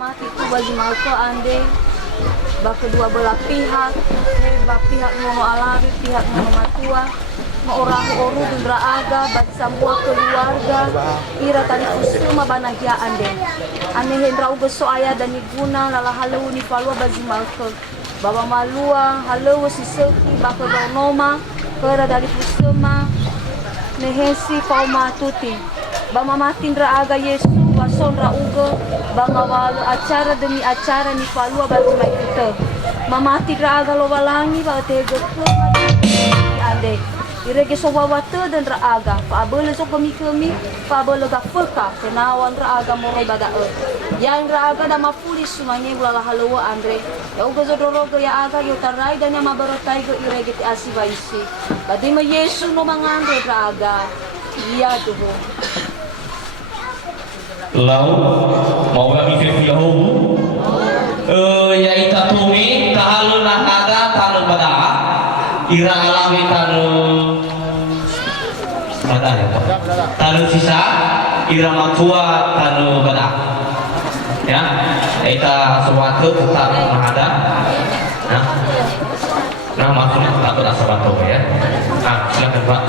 mati itu bagi malko ande kedua belah pihak pihak ngono alami pihak ngono matua orang oru dundra aga bagi semua keluarga ira tani kusuma banagia ande ane hendra uga so aya dan iguna lala halu ni palua bagi malko bawa malua halu si seki bako donoma kera dari kusuma nehesi pauma tuti bama matindra aga Yesu wasonra uga banga walu acara demi acara ni palua bagi mai kita mamati raga lo walangi ba tego ke ande irege so wawata dan raga pa bole so kami pa bole ga feka kenawan raga morai bada yang raga da mafuli sumanye ulala halowa andre ya uga zodoro ya aga yo tarai dan ya mabarotai go irege ti asibaisi badi ma Yesu no mangando raga iya tuh lau mau yang mikir lahu ya ita tumi tahalu nahada tahalu pada ira alami tahalu pada ya tahalu sisa ira matua tahalu pada ya ita suatu tetap nahada nah maksudnya tetap pada suatu ya silakan Pak.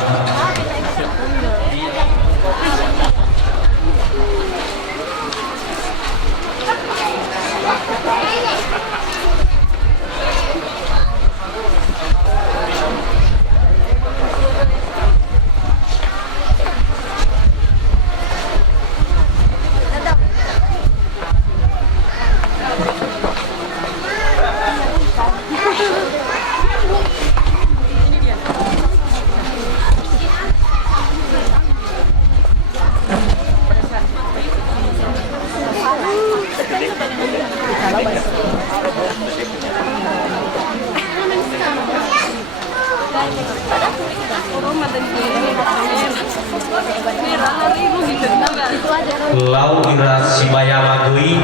Lau ira sibaya magui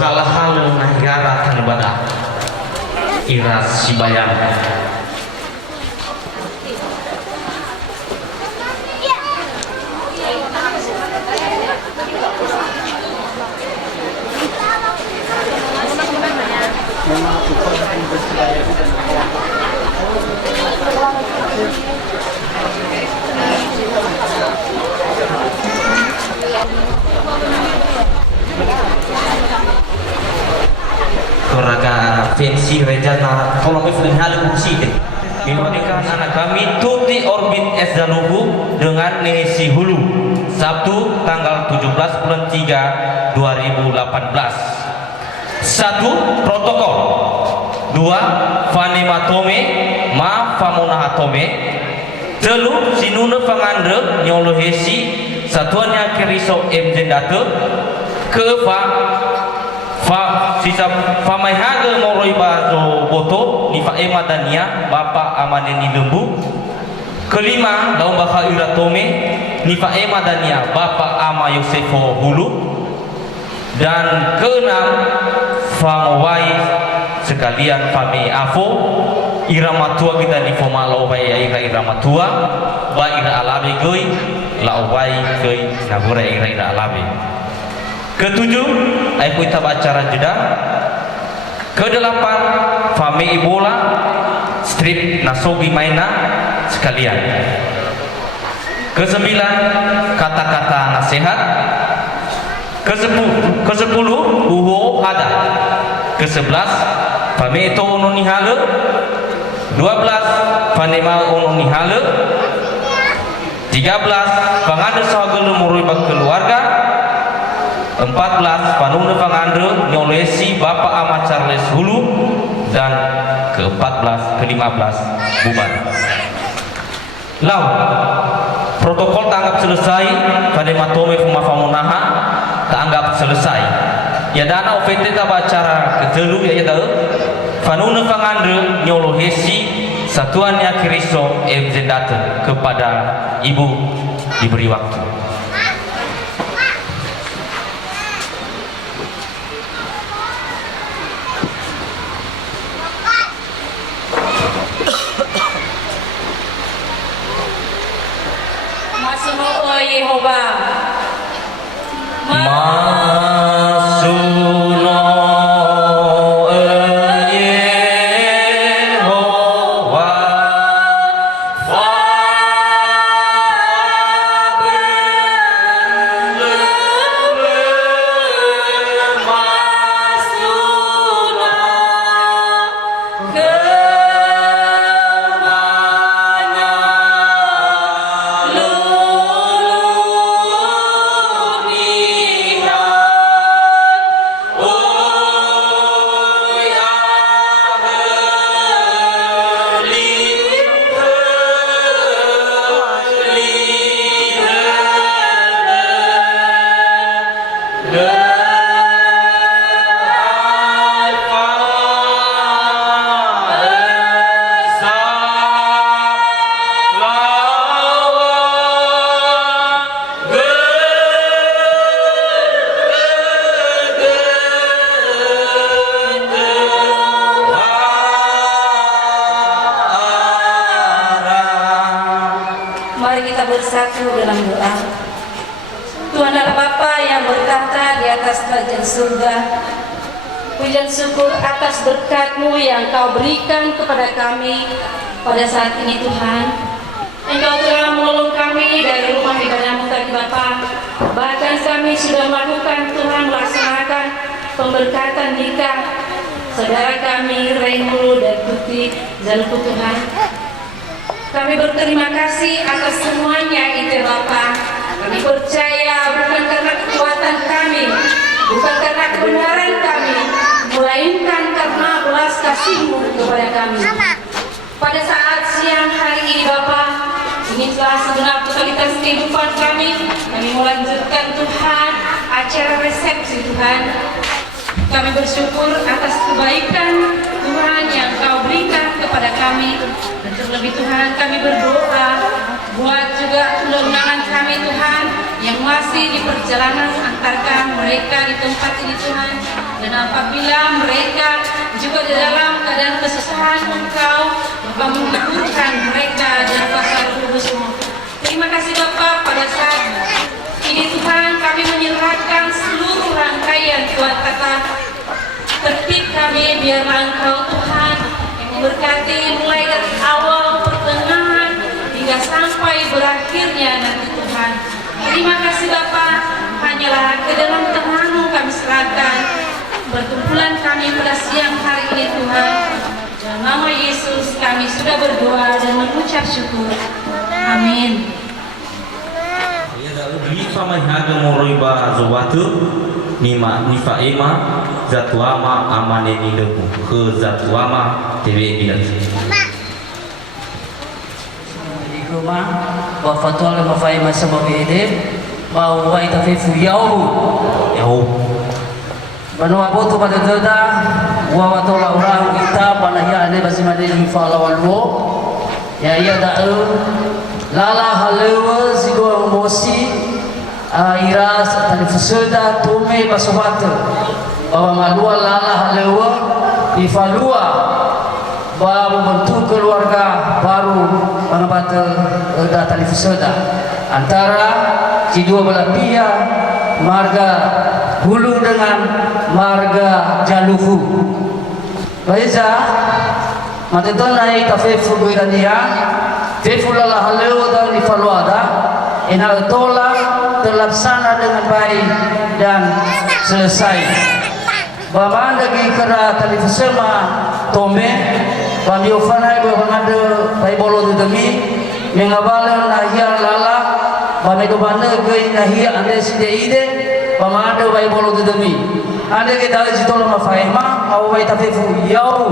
hal-hal negara tan bada ira sibaya Koraga fancy rejana tolong iflin halu kursi deh. Indonesia anak kami Tuti Orbit S Dalubu dengan Nehesi Hulu Sabtu tanggal 17 bulan 3 2018. 1. Protokol 2. Fanematome Ma Famonahatome 3. Sinuna Fangandre Nyolo Hesi Satuannya Keriso MZ Date Kefa sisa famai haga moroi bazo boto ni fa emadania Bapak Amaneni Lembu. 5. Daun Baka Iratome ni fa emadania Bapak Ama Yosefo Hulu. Dan 6. Famowai sekalian fami afo iramatua kita ni fomalo bai ira iramatua ba ira alabe goi la bai goi nagura ira alabe. 7. Aku kita acara jeda. 8. Fami Ibola strip Nasogi Maina sekalian. 9. Kata-kata nasihat. 10. Uho Hada. 11. Fami Ito Ono Nihale. 12. Fanema Ono Nihale. 13. Pangada Sahagelu Murui Bak Keluarga. 14. Panuna Pangandre Nyolesi Bapak Ahmad Charles Hulu. Dan ke-14 ke-15 bubar. Lau protokol tanggap selesai pada matome Fumafamunaha tanggap selesai ya dana OVT tab acara kedelu ya da Panuna Pangandre Nyolohesi Satuannya Keriso MZ Date kepada Ibu diberi waktu. Yehova bersatu dalam doa. Tuhan Allah Bapa yang bertata di atas kerajaan surga, pujian syukur atas berkat-Mu yang Kau berikan kepada kami pada saat ini Tuhan. Engkau telah menolong kami dari rumah ibadah-Mu tadi Bapa. Bahkan kami sudah melakukan Tuhan melaksanakan pemberkatan nikah saudara kami Raimulu dan Tuti Zaluku Tuhan. Kami berterima kasih atas semuanya itu Bapa. Kami percaya bukan karena kekuatan kami, bukan karena kebenaran kami, melainkan karena belas kasih-Mu kepada kami. Pada saat siang hari ini Bapa, ini telah segenap totalitas kehidupan kami melanjutkan Tuhan acara resepsi Tuhan. Kami bersyukur atas kebaikan Tuhan yang Kau berikan kepada kami. Dan terlebih Tuhan kami berdoa buat juga undangan kami Tuhan yang masih di perjalanan antarkan mereka di tempat ini Tuhan. Dan apabila mereka juga di dalam keadaan kesusahan Engkau menghiburkan mereka dalam kuasa Kudus-Mu. Terima kasih Bapa pada saat ini Tuhan kami menyerahkan seluruh rangkaian Tuhan kata tertib kami biarlah Engkau Tuhan yang memberkati mulai dari awal pertengahan hingga sampai berakhirnya nanti Tuhan. Terima kasih Bapa, hanyalah ke dalam tangan-Mu kami serahkan perkumpulan kami pada siang hari ini Tuhan. Dalam nama Yesus kami sudah berdoa dan mengucap syukur. Amin. Lifa mahaga moroi ba zawatu nifa ema zatuama amane ni lebu ke zatuama tebe bilat. Ikuma wa fatwa ma fa ema sabab ide wa wa itafifu yau banu abotu pada dada wa watola urang kita panahya ane basi madeni fala walwo ya ya da'u lala halewa sigo mosi iras tadi fusuda tume basuwata bahwa malua lala halewa ifalua baru bentuk keluarga baru pangabata tadi fusuda antara si dua belah pihak marga hulu dengan marga jaluhu baisa mateton naik tafefu goirania fefulala haleo dan ifaluada enal tola terlaksana dengan baik dan selesai. Bapak lagi kera televisi tome bami ofana ibu pengada bayi bolo tu demi mengabalan nahia lala bami tu banda gay nahia ande side ide bama ada bayi bolo tu demi ande kita lagi tolong mafahima au bayi tafifu Yahu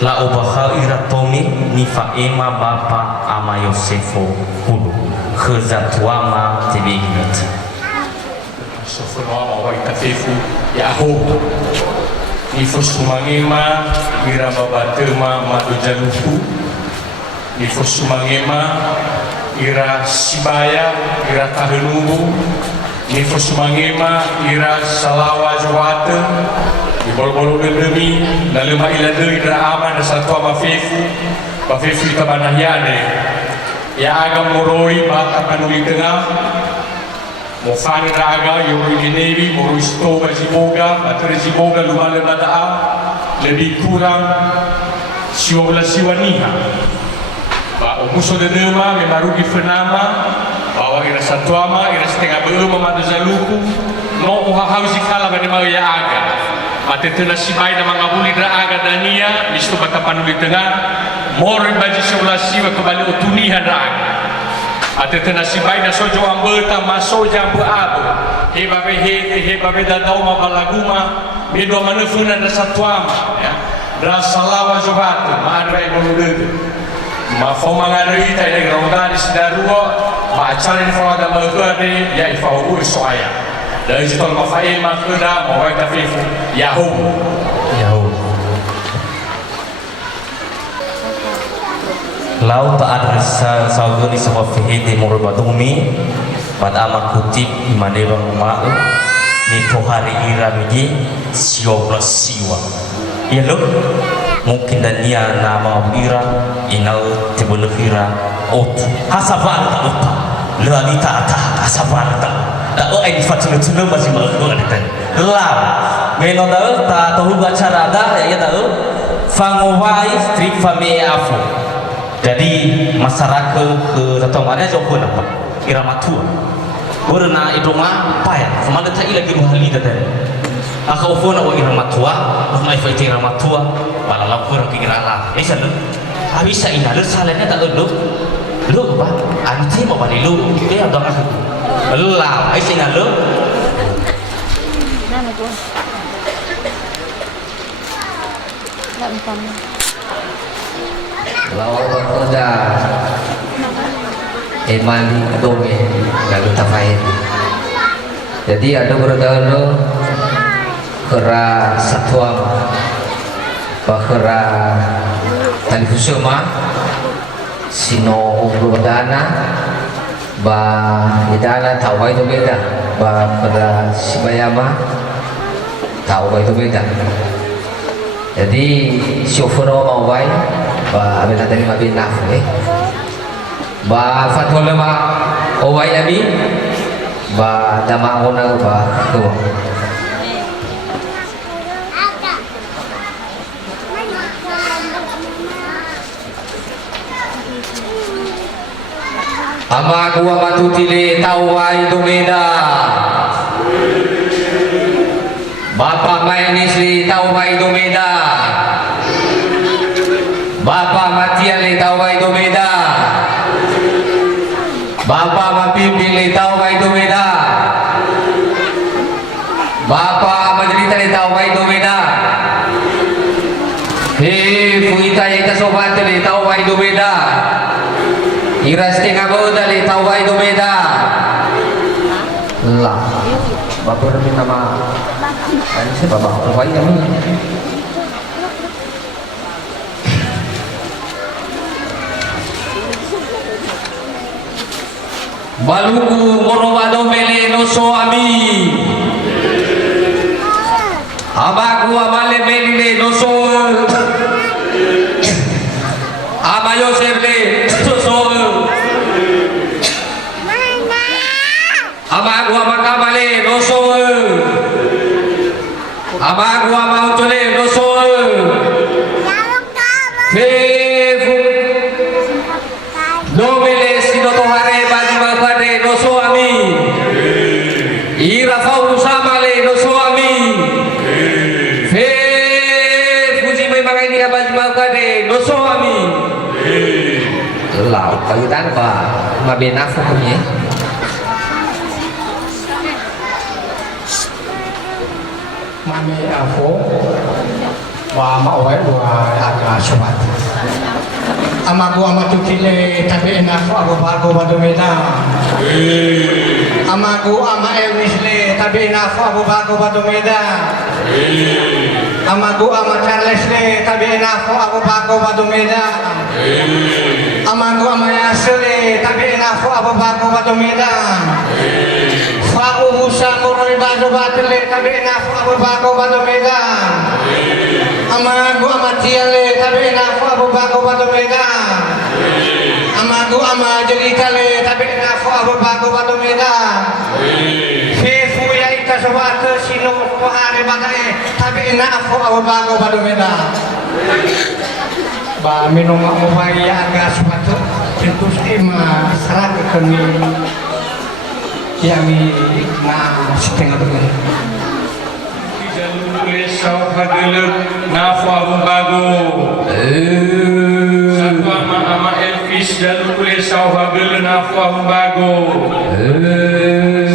la obaha iratomi nifa ema bapa ama Yosefo hulu khazatwama tibiginat sofuma wa itafifu yahu nifus mangema ira babatema madujaluku nifus mangema ira sibaya ira tahenungu nifus mangema ira salawa jawata di bol-bol demi dalam ilade ira aman satu mafefu itabanahiyane ya agam moroi bata panuli tengah mofani raga yuri ginevi moroi stoga jiboga bateri jiboga lumale badaa lebih kurang siwala siwaniha ba umuso de dema memarugi fenama bahwa ira satuama ira setengah beuma madazaluku no uhahausi kala bani ya aga matetena sibai na mangabuli ra aga dania misto bata panuli tengah mori baji seulasi wa kembali utunihan ra aga matetena sibai na sojo ambeta masoja ambu abu hebabe dadau mabalaguma medo manefuna na satuama ya rasalawa jobatu madrai bolude ma foma ngarita ya grondari sidarua ma acale fawada magade ya ifawu soaya dari jitol mafaima kuda mawai tafifu yahu lau ta'ad saugani sama fihidi murbatumi mat ama kutip imanirang ma'u ni pohari ira miji siwa ya lo mungkin dan dia nama ira inal tibulhira ot hasabar tak uta lalita ta hasabar tak ai fatul tulu masih baru ada kan lam meno ta tahu baca rada ya tahu fangowai strip fame afu jadi masyarakat ke datang mana jauh apa irama tua berna idoma apa ya sama ada tak lagi ruhali tadi aku phone aku irama tua mai fight irama tua bala lapor ke irala ini sana habis saya ina lu salahnya tak lu apa anti mau balik lu dia ada aku lah ai sina lu Nana gua. Nggak empam. Lawan berkoda emali dome lalu tafain. Jadi ada berdoa kera satwa bakera talifusuma sino ubrodana ba idana tawai itu beda ba pada sibayama tawai itu beda. Jadi chauffeur mau baik ba abena tadi mabin naf ba fatul ma owai abi ba dama ona ba tu ama gua matutile tawai dumeda Bapak Mainis li tawai dumeda Bapak Matian li tawai dumeda Bapak Mapimpin li tawai dumeda Bapak Majrita li tawai dumeda Fuita ita sobat li tawai dumeda Iras tengah boda li tawai dumeda lah Bapak minta maaf ini saya bapak tawai kami Baluku morowado mele noso ami Abaku amale mele noso Ama Yosef le noso Amaku amakamale noso Amaku amautole noso Fefu Domile sinotohare bagi makade noso ami Ira fau samale noso ami Fefu jimai makai ni bagi makade noso ami Lau kagitan ba mabenafu kami mami afo wa maoe wa aga sobat amagu amatutile tabi enafo ago bago badomeda amagu ama elmisle tabi enafo ago bago badomeda amagu ama Charles le tabi enafo ago bago badomeda amagu ama Yasle tabi enafo ago bago badomeda Ubusa muroi bado batele tabi nafu abu bako bado medan amagu amatiale tabi nafu abu bako bado medan amagu ama jelitale tabi nafu abu bako bado medan fefu ya ita sobate sino pohare batale tabi nafu abu bako bado medan ba minum amai aga sobate tentus ima serat keni yang na setengah dengan jalur sau hadiluk nafa bago satwa ama Elvis jalur sau hadiluk nafa bago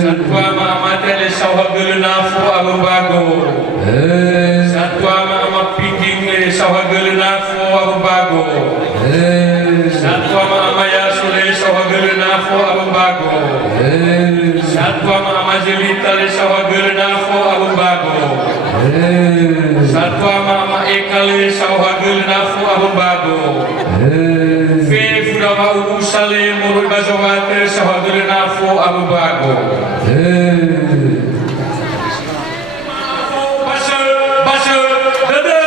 satwa ama tele sau hadiluk nafa bago satwa ama pinding sau hadiluk nafa bago satwa ama Yasule sau hadiluk nafa bago Satwa mama jelita le sawagel nafo abu bago Satwa mama ekal le sawagel nafo abu bago Fe furawa usale murul bazawate sawagel nafo abu bago Basel basel dede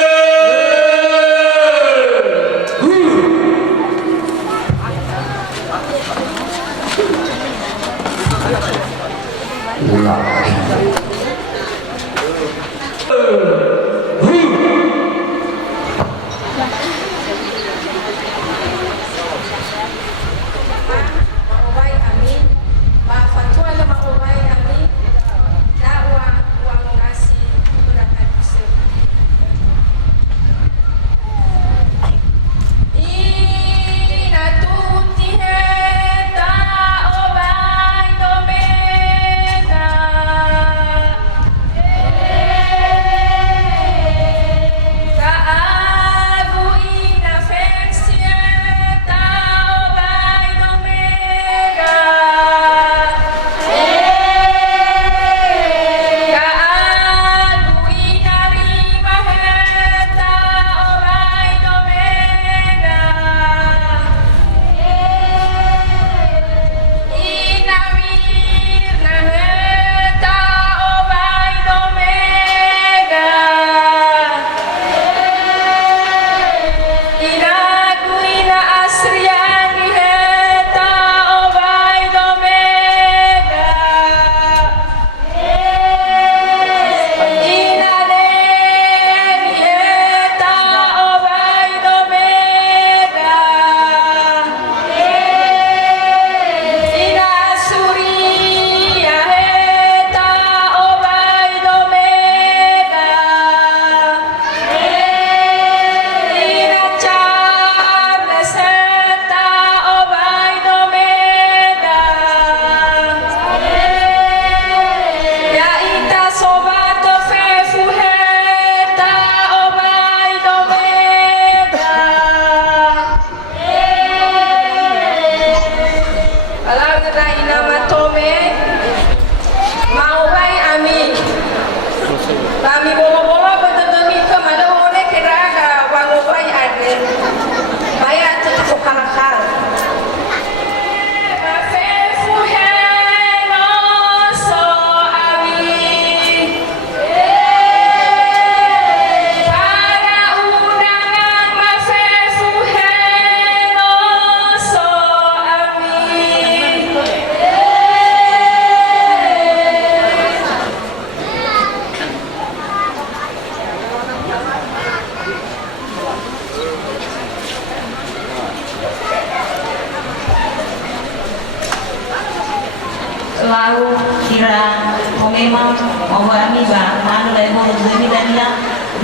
memang orang ni bah mana lagi mau berdiri dan dia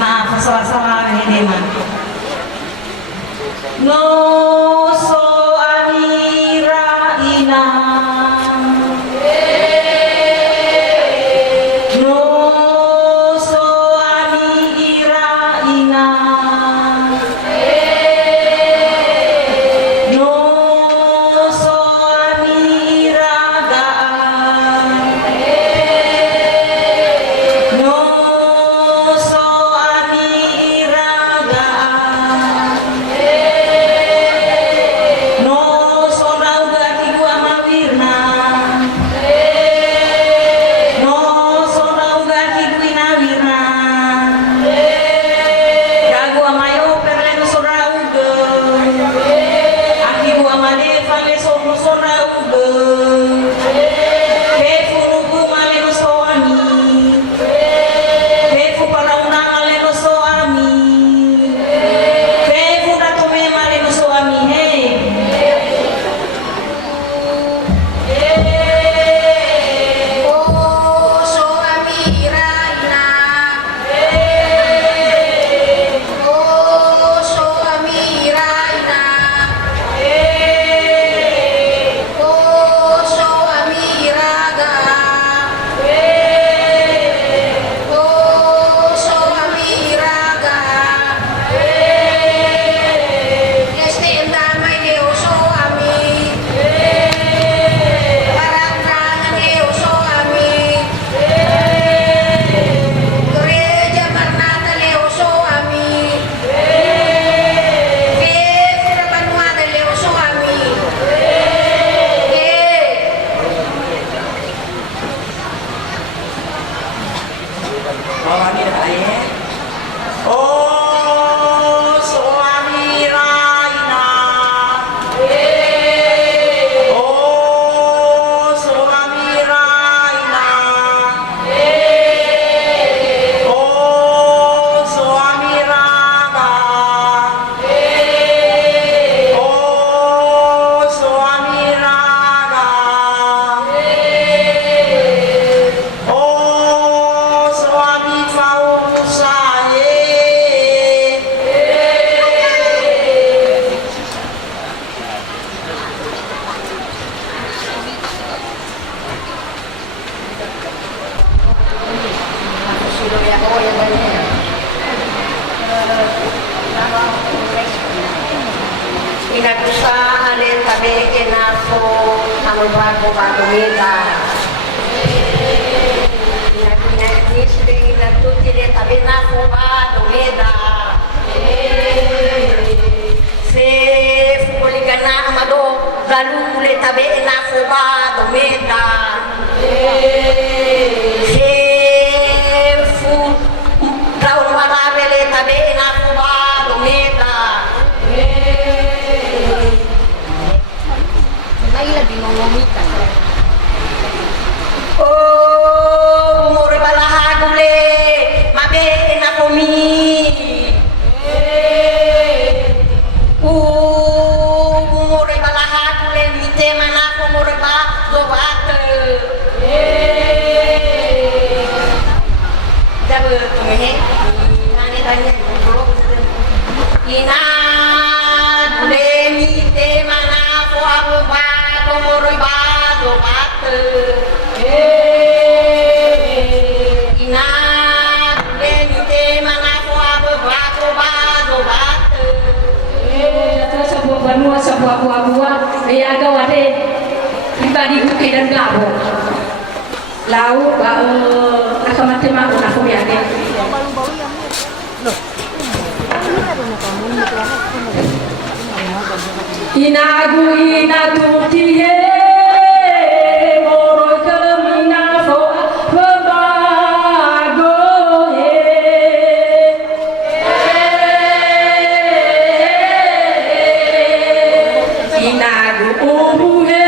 maaf salah-salah ni memang no so amira ina no so amira ina no so amira gaan no so amira gaan no so nauga tigua mawirna no so nauga tiguina wirna kagu amayo perleno so rauga akigu amade fale so rauga kefu nugu maleno so ami kefu parauna maleno so ami kefu datome maleno so ami hey Oh, so amira ina. Oh, so amira ina. Oh, so amira ga. Oh, so amira ga. Este endamai deo so ami. Parang tangan deo so ami. Gereja Maranatha leo so ami. Sudah Vanuatu leo so ami. Oh, so amira ina. Oh, so amira ina. Oh, so amira ga. Oh, so amira ga. Oh, so ami fausaye. Inakusahan din tabi inako ang bago-bago nila. Inakunis din inatuti din tabi nako bago nila. Se fulikan na amado galule tabi inako bago nila. Se fu tahu marabele tabi inako bago nila. Oh, umur balahagule, mabe na komi. Umur balahagule, mite mana umur ba dobat. Dapat tumehe, nani tanya dulu. Ina gule mite mana ko abu ba umur ba dobat. Ina gule mite mana ko abu ba dobat. Sebuah banua, sebuah buah-buah, iaga wade, pribadi bukit dan labu. Lau, nakamate maku naku yade. Inagu tiye, moro kemina fo bebago he. Inagu he,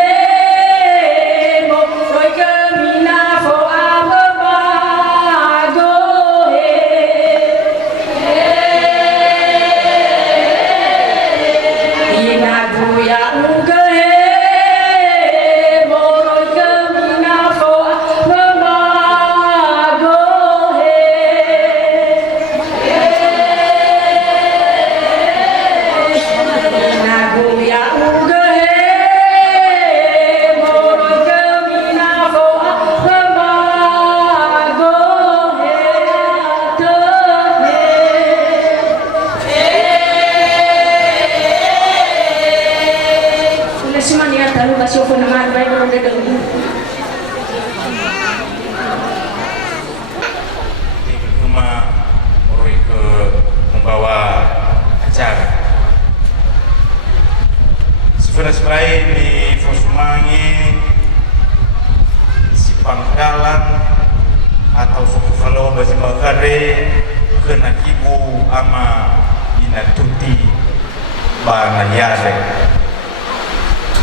moro kemina fo bebago he. Inagu ya uge he. Bangkalan atau suku Falo basi Makare kena kibu ama ina tuti ba nayare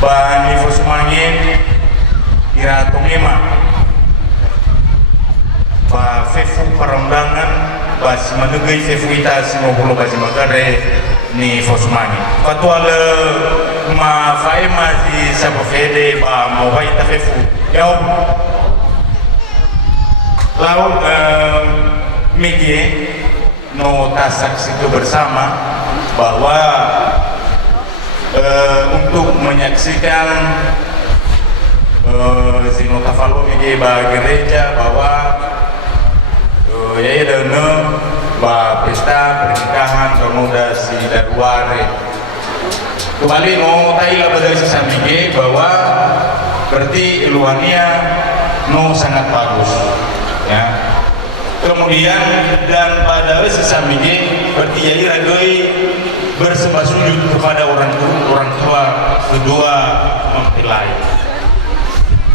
ba ni fosmangin ira tongema ba fefu parambangan basi manegei fefu ita sinohulo basi Makare ni fosmangin fatwala ma faema di sabofede ba mawai ta fefu yau lalu media no saksikan bersama bahwa untuk menyaksikan Zino Tafalo media bah gereja bahwa ya dana bah pesta pernikahan pemuda si Darware kembali no taila pada sisa media bahwa berarti luarnya no sangat bagus ya. Kemudian dan pada sisa minggu berarti jadi ragoi bersembah sujud kepada orang tua kedua mempelai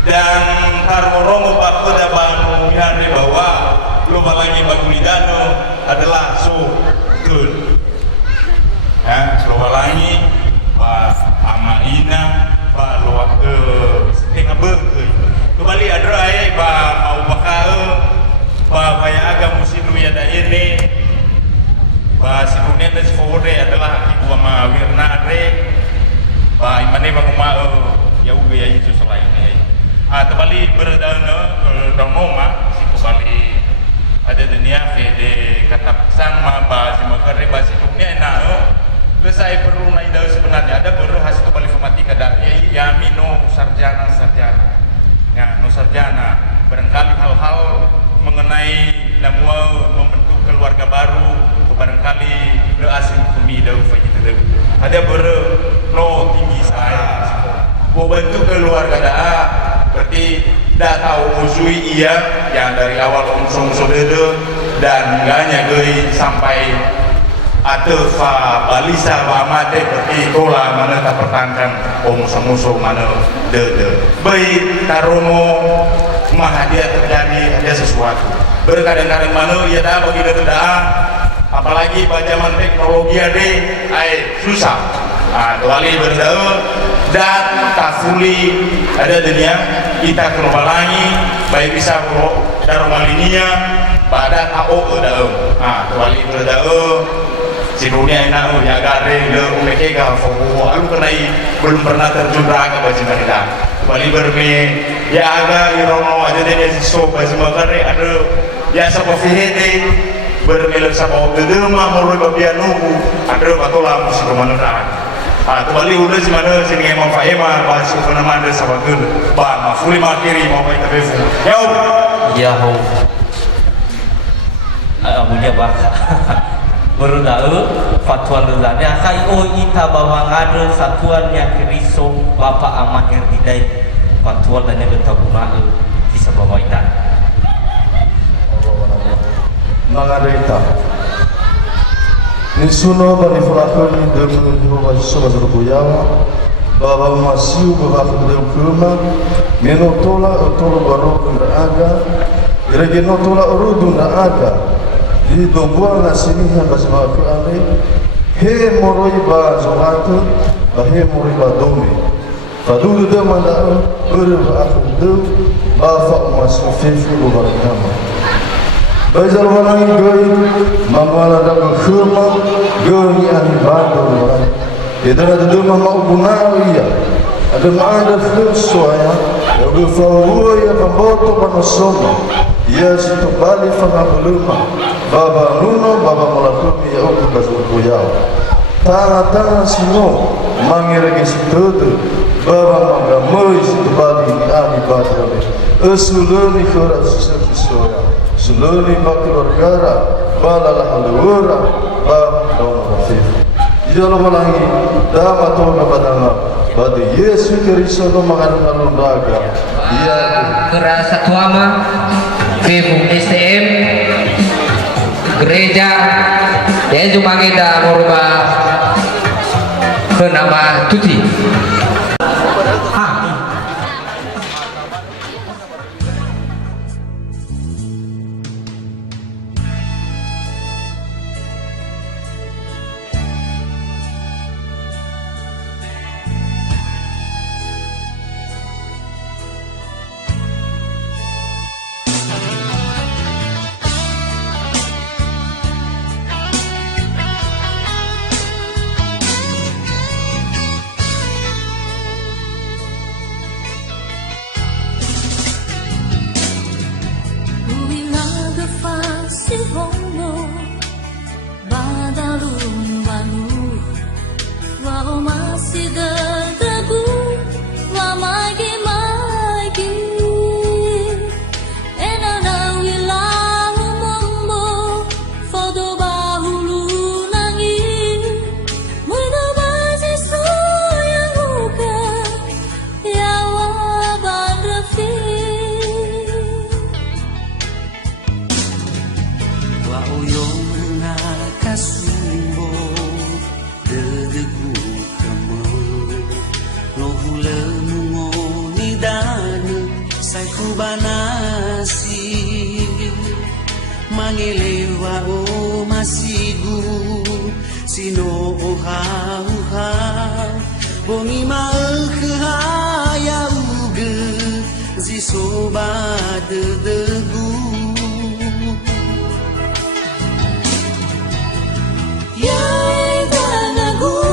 dan tarworomo pada banu minare bahwa lo balangi bagulidano adalah so good ya lo balangi ba amaina ba lo setengah berkei kembali ada ayah ba mau bakal ba baya agam musidu ya da ini ba sidunen dan sifore adalah ibu ama wirna re ba imane ba kuma ya uga ya itu selainnya kembali berdana domoma si kembali ada dunia fede kata sama ba si Makare ba sidunen na saya perlu naik daun sebenarnya ada baru hasil kembali informatika dan ya mino sarjana ya no sarjana barangkali hal-hal mengenai namua membentuk keluarga baru barangkali le asing kami daun begitu ada baru no tinggi saya mau bentuk keluarga dah berarti dah tahu musuhi iya yang dari awal unsur dan enggaknya gue sampai ada fa balisa fa mate berarti tola mana tak pertahankan musuh mana baik tarumo mah dia terjadi ada sesuatu berkadang-kadang mana ia dah bagi dah apalagi zaman teknologi ada susah kecuali berdaun dan tafuli ada dunia kita kerbalangi baik bisa darumalinia pada tau daun kecuali berdaun si dunia enak ya gade le umekega fomo aku kenai belum pernah terjun raga baju mereka kembali berme ya aga irono aja deh si so baju Makare ada ya sapa fihete bermelek sapa gedema mulai babian nunggu ada batola musik manera kembali udah si mana sini emang faema baju penamanda sapa gede ba mafuli makiri mau baik tapi ya ho amunya bah baru tahu fatwa lelanya kai ita bahwa ada satuan yang keriso bapak amat yang tidak fatwa dan yang bertabungan bisa bawa ita mangareta nisuno bani fulakoni dengan Jehovah Yesus berbuyawa baba masiu bahwa dia kuma menotola otolo baru beraga irege notola urudun beraga di dombuang nasini yang bersama kami he moroi ba zohatu ba he moroi ba dome fadu de manda berba aku ba fa masuk fefu berakama bazar walangi goi mamala da khurma goi an bado walang idana de mama ubunawiya ada maada flusoya ya befawo ya kamboto panosoma ya situbali fangabuluma baba nuno baba molakumi ya uku bazurku yao tangan sino mangirege situdu baba magamoi situbali ni ani badale esuluni kora susefisoya suluni bakeluargara bala lahalura baba daun rafif jalo malangi dama toga badanga badu Yesu Kristo no mangarang raga iya Kerasa Tuama Femu STM gereja dan cuma kita merubah ke nama Tuti kubanasi mangelewa o masigu sino oha bongi makhaya uge zisoba degu yai danagu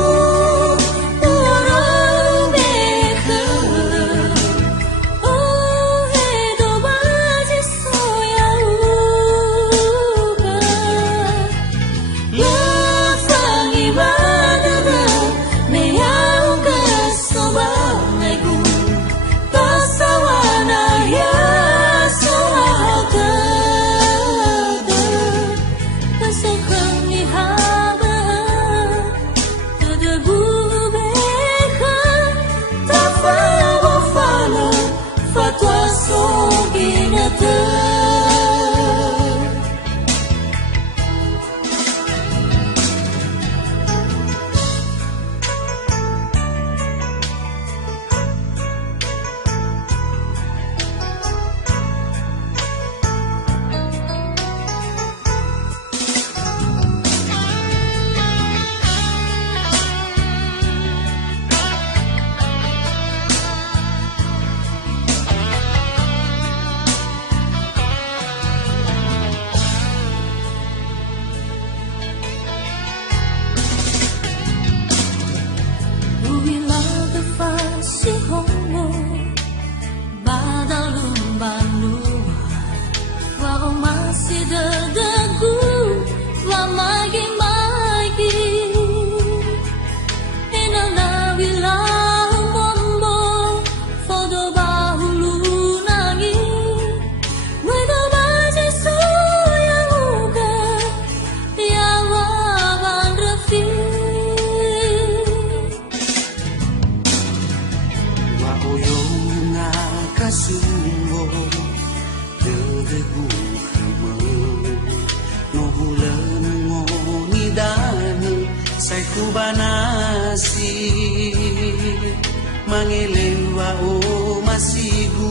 kubanasi mangelewa o masigu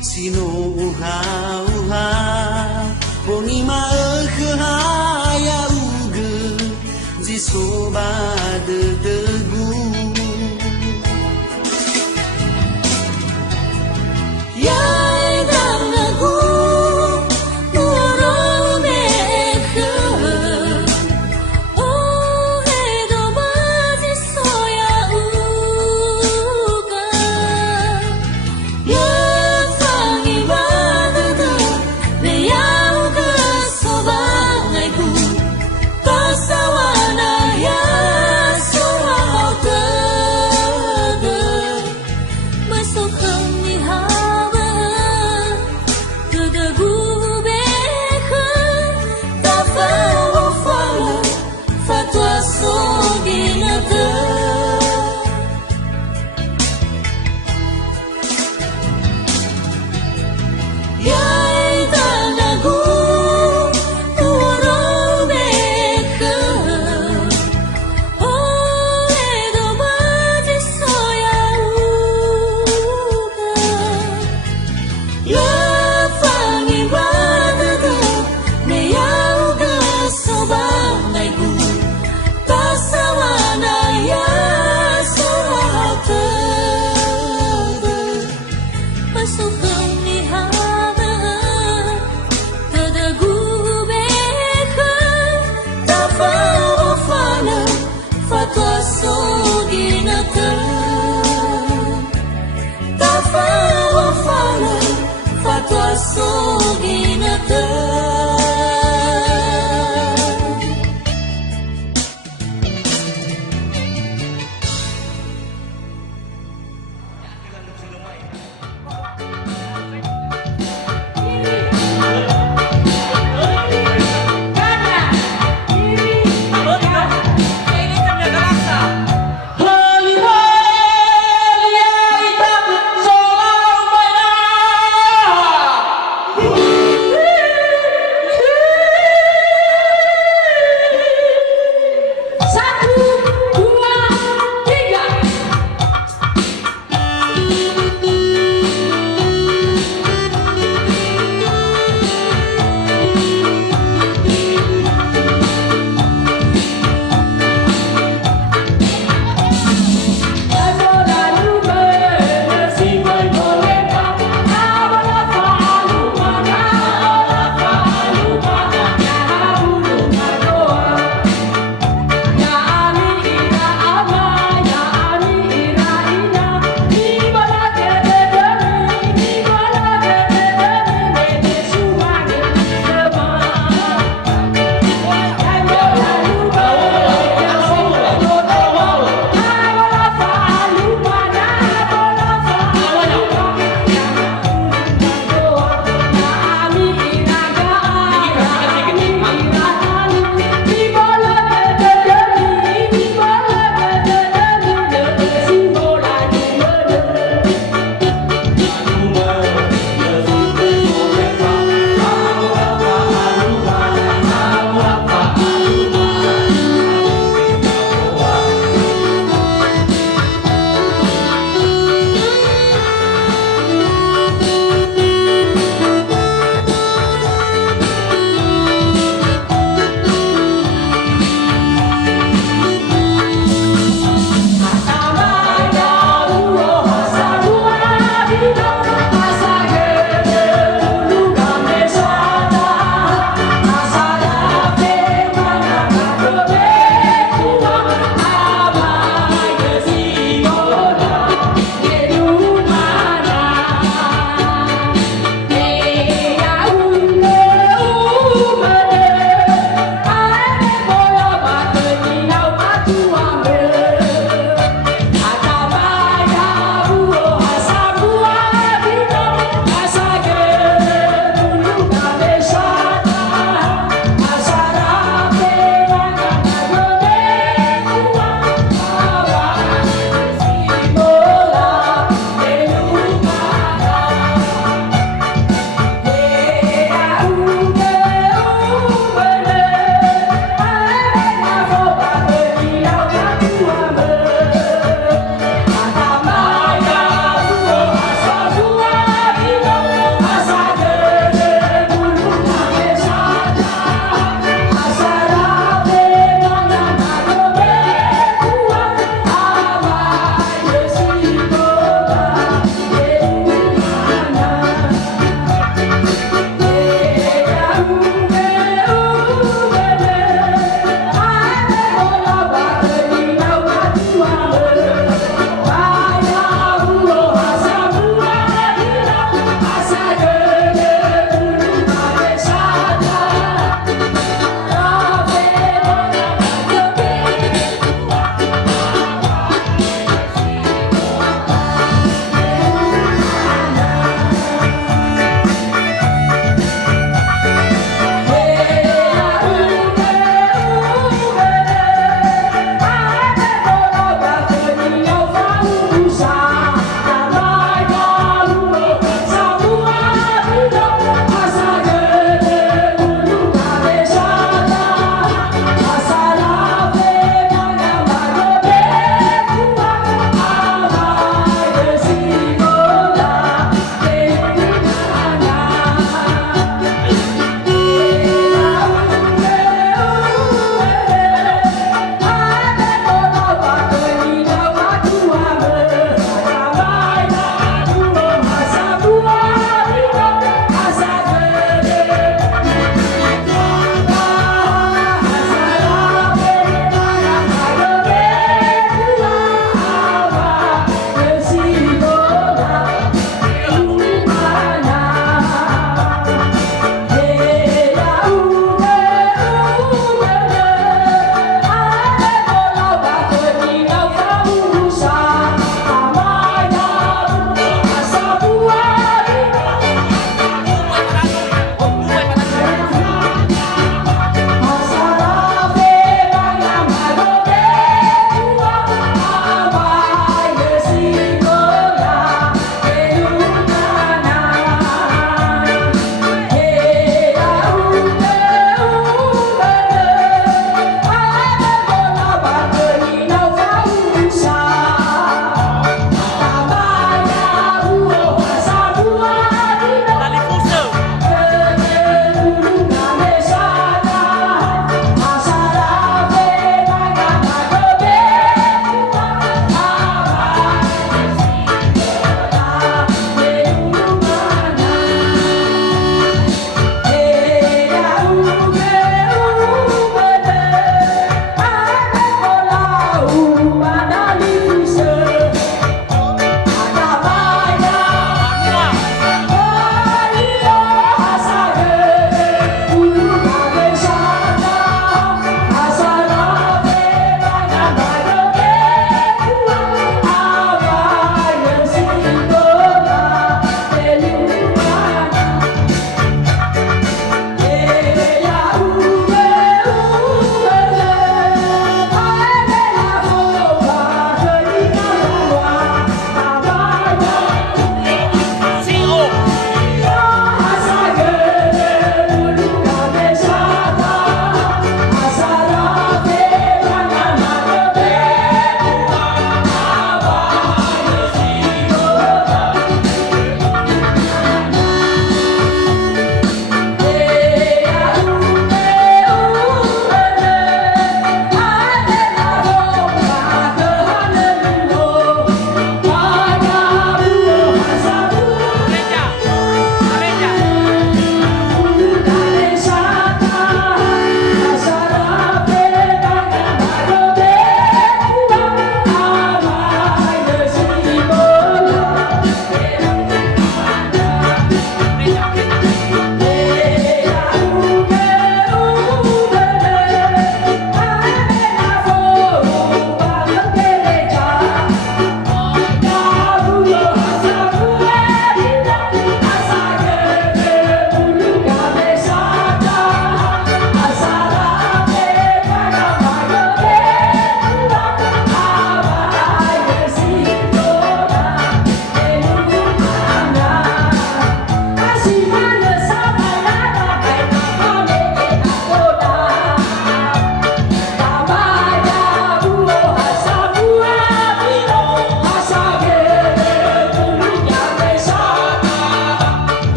sino uha bongi makhaya uge zisoba degu yai danagu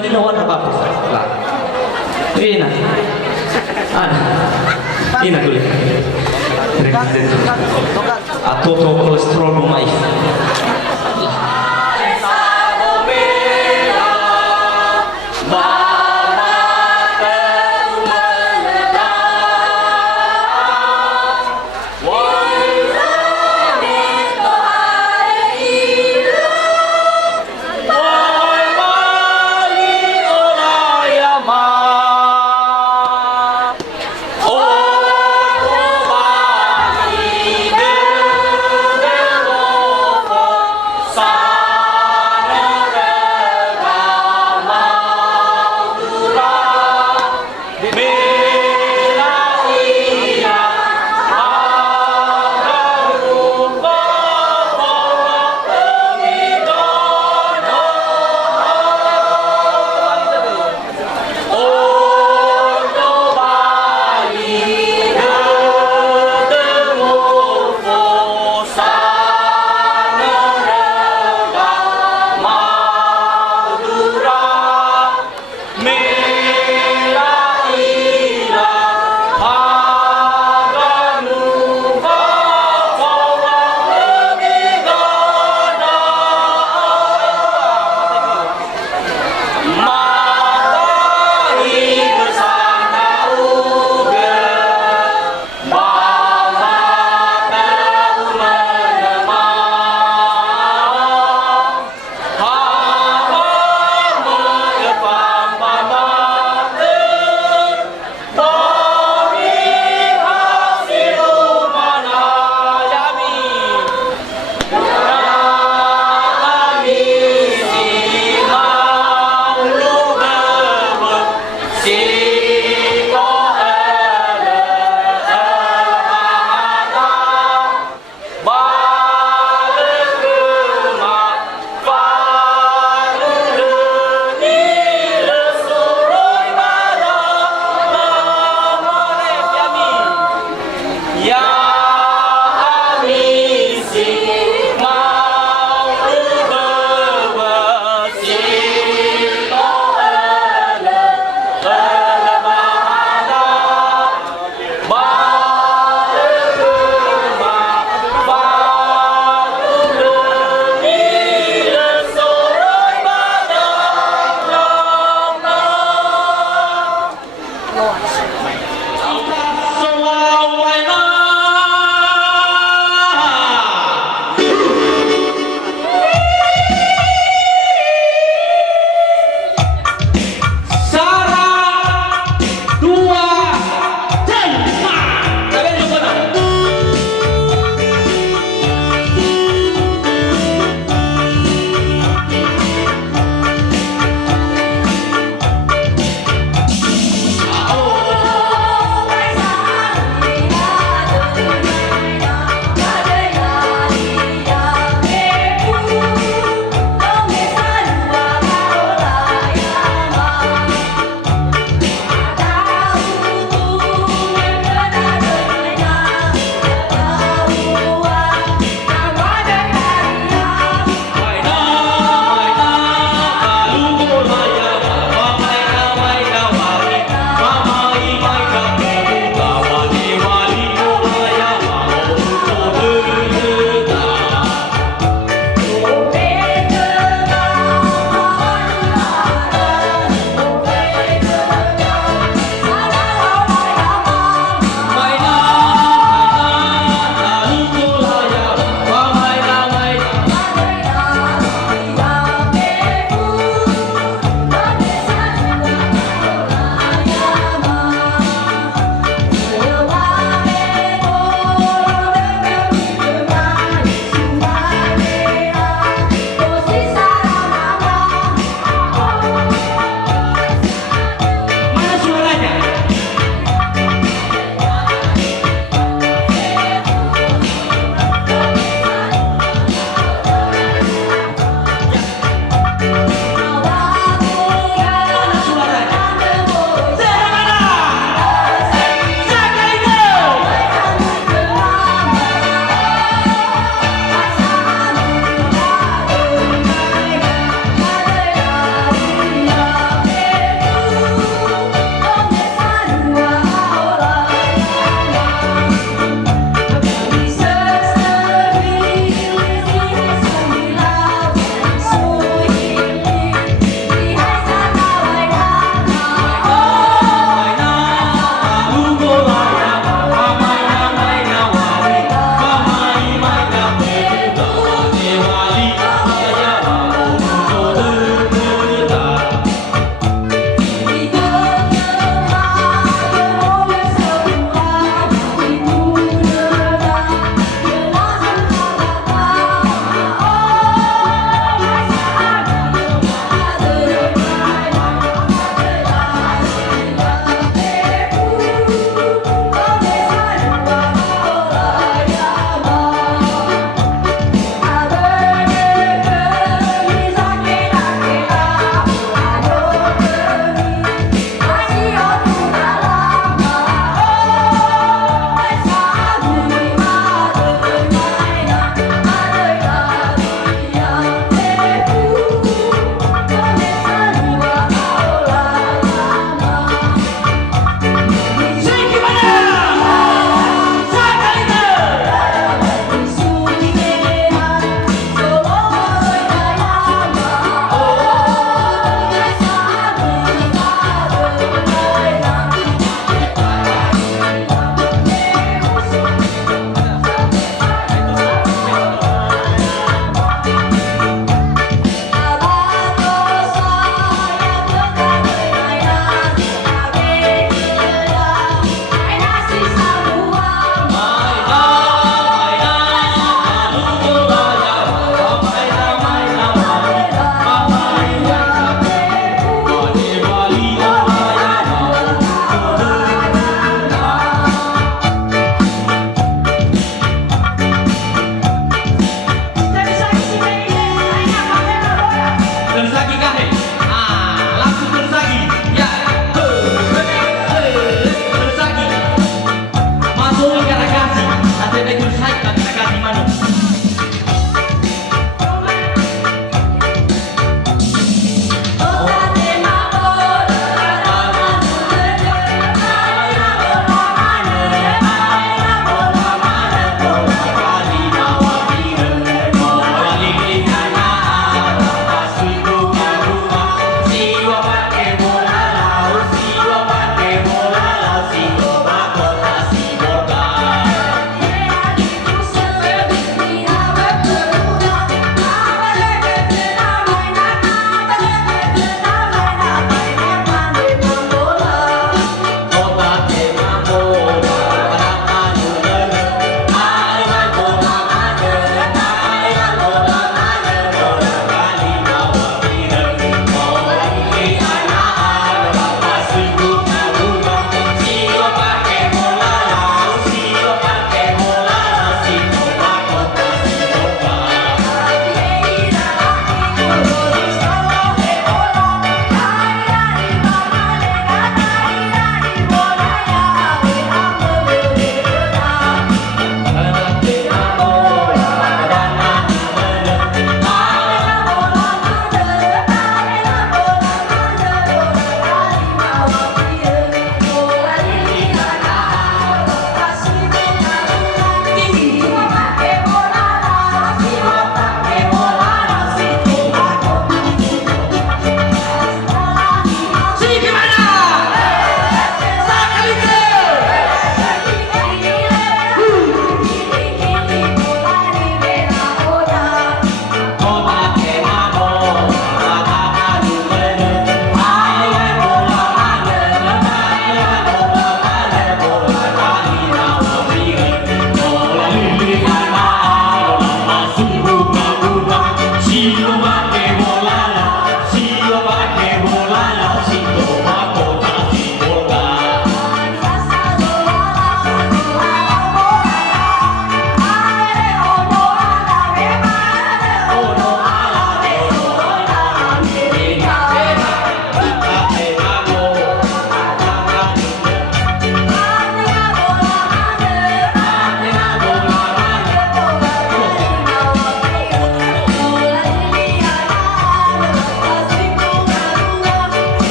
Pwede na wala ba? Lah. Ina. Ina tuloy. Ato to kolesterol lumay. So,